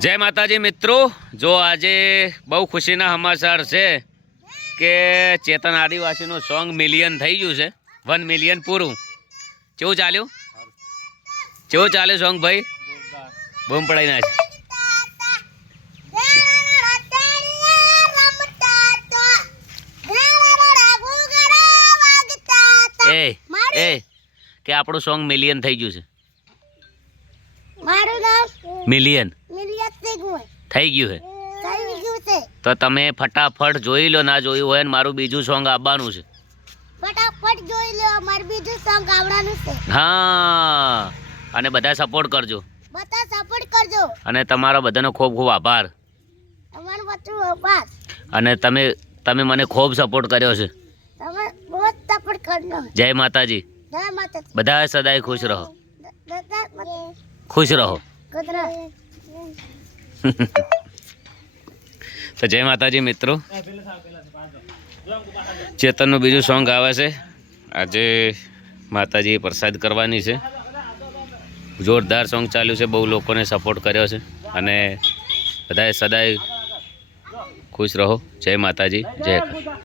जय माताजी मित्रों, जो आज बहु खुशीना समाचार है कि चेतन आदिवासी सॉन्ग मिलियन थी गयु है। 1 मिलियन पूरु केवु चाल्यु सॉन्ग भाई बूम पड़ाई ना ए के आपणु सॉन्ग मिलियन थी गयु है। मिलियन થઈ ગયું છે તો તમે ફટાફટ જોઈ લો, ના જોયું હોય ને મારું બીજું સોંગ આવવાનું છે, ફટાફટ જોઈ લો, મારું બીજું સોંગ આવવાનું છે। હા, અને બધા સપોર્ટ કરજો, અને તમારો બધાનો ખૂબ ખૂબ આભાર, તમારો બધો આભાર, અને તમે મને ખૂબ સપોર્ટ કર્યો છે। તમે બહુ સપોર્ટ કરનો। જય માતાજી, જય માતાજી, બધા સદાય ખુશ રહો, ખુશ રહો। तो जय माताजी मित्रों, चेतन बीजू सॉन्ग आवे छे। आज माताजी प्रसाद करवानी छे। जोरदार सॉन्ग चाल्यु छे, बहु लोकोने सपोर्ट कर्यो छे, अने बधाए सदाय खुश रहो। जय माताजी, जय।